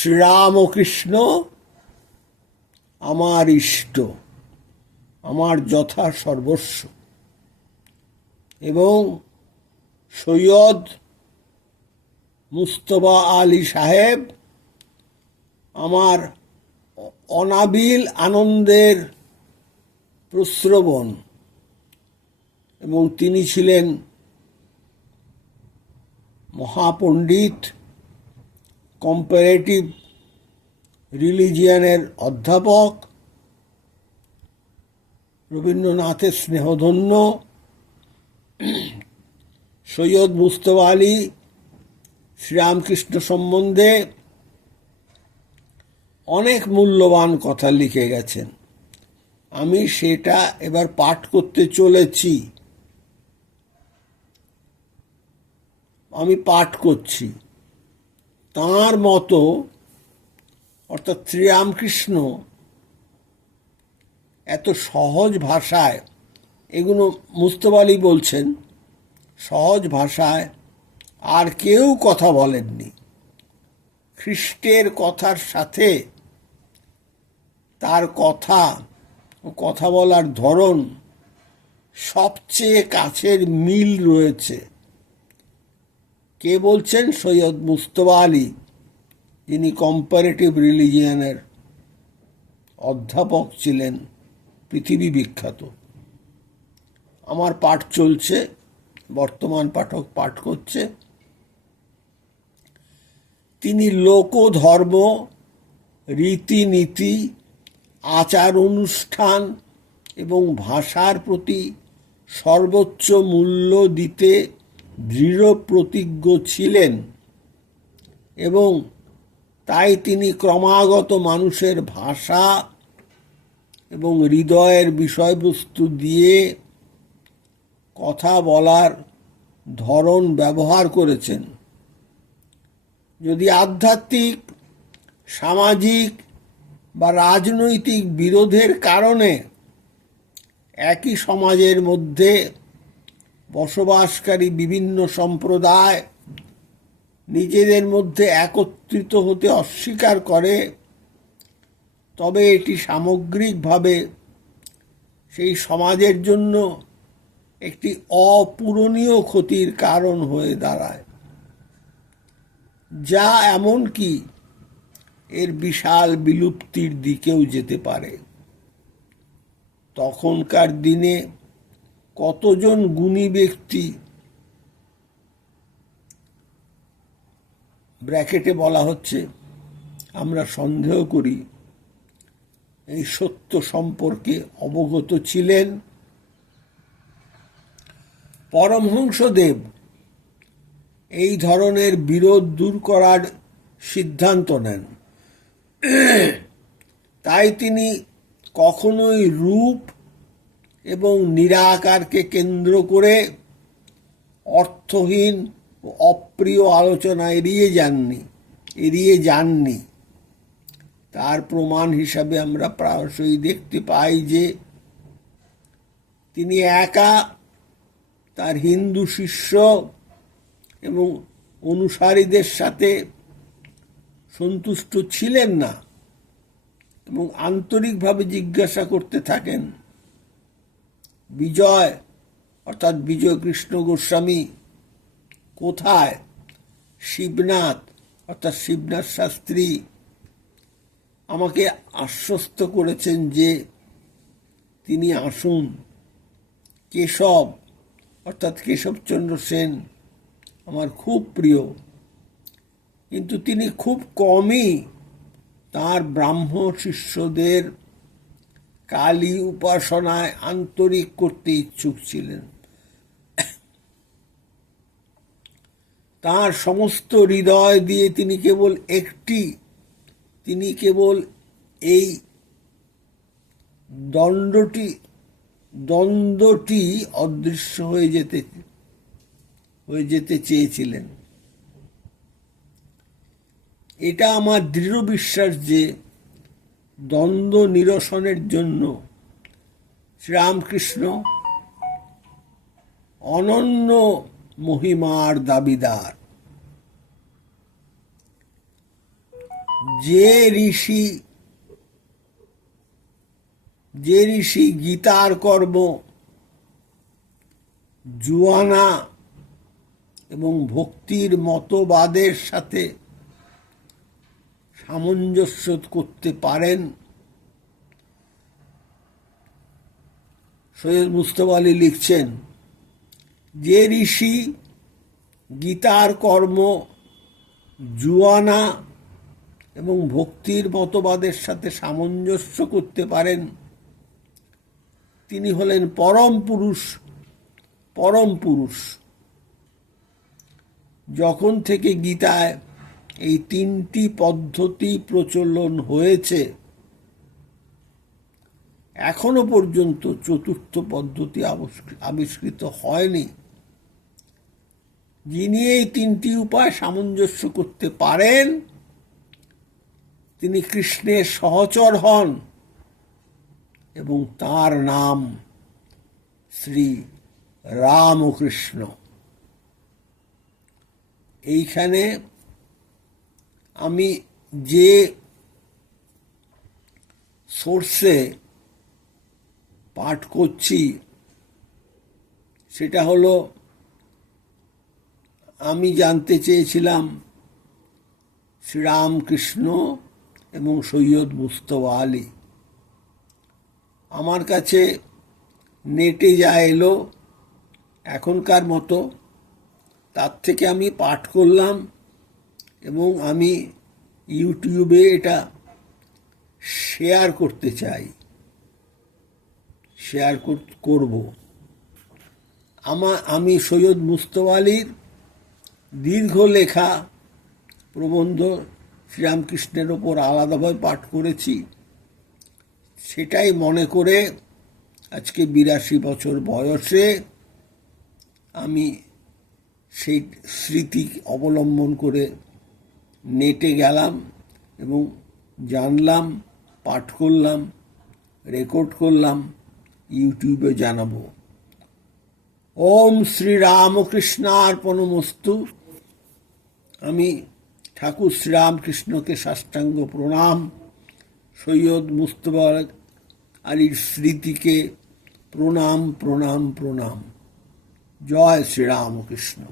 শ্রীরামকৃষ্ণ আমার ইষ্ট, আমার যথা সর্বস্ব। এবং সৈয়দ মুস্তফা আলী সাহেব আমার অনাবিল আনন্দের প্রশ্রবণ। এবং তিনি ছিলেন মহাপণ্ডিত কম্পারেটিভ রিলিজিয়ানের অধ্যাপক রবীন্দ্রনাথের স্নেহধন্য, সৈয়দ মুস্তফা আলী, শ্রীরামকৃষ্ণ সম্বন্ধে অনেক মূল্যবান কথা লিখে গেছেন। আমি সেটা এবার পাঠ করতে চলেছি। আমি পাঠ করছি। তাঁর মতো, অর্থাৎ শ্রীরামকৃষ্ণ এত সহজ ভাষায়, এগুলো মুস্তফা বলছেন, সহজ ভাষায় আর কেউ কথা বলেননি। খ্রিস্টের কথার সাথে তার কথা কথা বলার ধরন সবচেয়ে কাছের মিল রয়েছে। কে বলছেন? সৈয়দ মুস্তফা আলী, যিনি কম্পারেটিভ রিলিজিয়ানের অধ্যাপক ছিলেন, পৃথিবী বিখ্যাত। আমার পাঠ চলছে, বর্তমান পাঠক পাঠ করছে। তিনি লোকধর্ম, রীতিনীতি, আচার অনুষ্ঠান এবং ভাষার প্রতি সর্বোচ্চ মূল্য দিতে দৃঢ় প্রতিজ্ঞ ছিলেন এবং তাই তিনি ক্রমাগত মানুষের ভাষা এবং হৃদয়ের বিষয়বস্তু দিয়ে কথা বলার ধরন ব্যবহার করেছেন। যদি আধ্যাত্মিক, সামাজিক বা রাজনৈতিক বিরোধের কারণে একই সমাজের মধ্যে বসবাসকারী বিভিন্ন সম্প্রদায় নিজেদের মধ্যে একত্রিত হতে অস্বীকার করে, তবে এটি সামগ্রিকভাবে সেই সমাজের জন্য একটি অপূরণীয় ক্ষতির কারণ হয়ে দাঁড়ায়। যা এমনকি এর বিশাল বিলুপ্তির দিকেও যেতে পারে। তখনকার দিনে কতজন গুণী ব্যক্তি? ব্র্যাকেটে বলা হচ্ছে, আমরা সন্দেহ করি, এই সত্য সম্পর্কে অবগত ছিলেন পরমহংসদেব। এই ধরনের বিরোধ দূর করার সিদ্ধান্ত নেন। তাই তিনি কখনোই রূপ এবং নিরাকারকে কেন্দ্র করে অর্থহীন অপ্রিয় আলোচনা এড়িয়ে যাননি এড়িয়ে যাননি। তার প্রমাণ হিসাবে আমরা প্রায়শই দেখতে পাই যে তিনি একা তার হিন্দু শিষ্য এবং অনুসারীদের সাথে সন্তুষ্ট ছিলেন না এবং আন্তরিকভাবে জিজ্ঞাসা করতে থাকেন বিজয়, অর্থাৎ বিজয় কৃষ্ণ গোস্বামী, কোথায়? শিবনাথ, অর্থাৎ শিবনাথ শাস্ত্রী আমাকে আশ্বস্ত করেছেন যে তিনি আসুন। কেশব, অর্থাৎ কেশবচন্দ্র সেন আমার খুব প্রিয়। কিন্তু তিনি খুব কমই তার ব্রাহ্ম শিষ্যদের কালী উপাসনায় আন্তরিক করতে ইচ্ছুক ছিলেন। তার সমস্ত হৃদয় দিয়ে তিনি কেবল একটি, তিনি কেবল এই দণ্ডটি, দ্বন্দ্বটি অদৃশ্য হয়ে যেতে হয়ে যেতে চেয়েছিলেন। এটা আমার দৃঢ় বিশ্বাস যে দ্বন্দ্ব নিরসনের জন্য শ্রীরামকৃষ্ণ অনন্য মহিমার দাবিদার। যে ঋষি যে ঋষি গীতার কর্ম, জুয়ানা এবং ভক্তির মতবাদের সাথে সামঞ্জস্য করতে পারেন। সৈয়দ মুস্তফা আলী লিখছেন, যে ঋষি গীতার কর্ম জুয়ানা এবং ভক্তির মতবাদের সাথে সামঞ্জস্য করতে পারেন, তিনি হলেন পরম পুরুষ পরম পুরুষ। যখন থেকে গীতায় এই তিনটি পদ্ধতি প্রচলন হয়েছে। এখনও পর্যন্ত চতুর্থ পদ্ধতি আবিষ্কৃ- আবিষ্কৃত হয়নি। যিনি এই তিনটি উপায় সামঞ্জস্য করতে পারেন, তিনি কৃষ্ণের সহচর হন এবং তার নাম শ্রী রামকৃষ্ণ। এইখানে আমি যে সোর্সে পাঠ করছি, সেটা হলো, আমি জানতে চেয়েছিলাম শ্রীরামকৃষ্ণ এবং সৈয়দ মুস্তফা আলী। আমার কাছে নেটে যা এলো, এখনকার মতো, তার থেকে আমি পাঠ করলাম। এবং আমি ইউটিউবে এটা শেয়ার করতে চাই। শেয়ার কর- করব। আমা আমি সৈয়দ মুস্তফা আলীর দীর্ঘ লেখা প্রবন্ধ শ্রীরামকৃষ্ণের ওপর আলাদাভাবে পাঠ করেছি। সেটাই মনে করে আজকে বিরাশি বছর বয়সে আমি সেই স্মৃতি অবলম্বন করে নেটে গেলাম এবং জানলাম, পাঠ করলাম, রেকর্ড করলাম, ইউটিউবে জানাব। ওম শ্রী রামকৃষ্ণ রামকৃষ্ণার্পণমস্তু। আমি ঠাকুর শ্রীরামকৃষ্ণকে সাষ্টাঙ্গ প্রণাম। সৈয়দ মুস্তফা আলীর স্মৃতিকে প্রণাম প্রণাম প্রণাম। জয় শ্রীরামকৃষ্ণ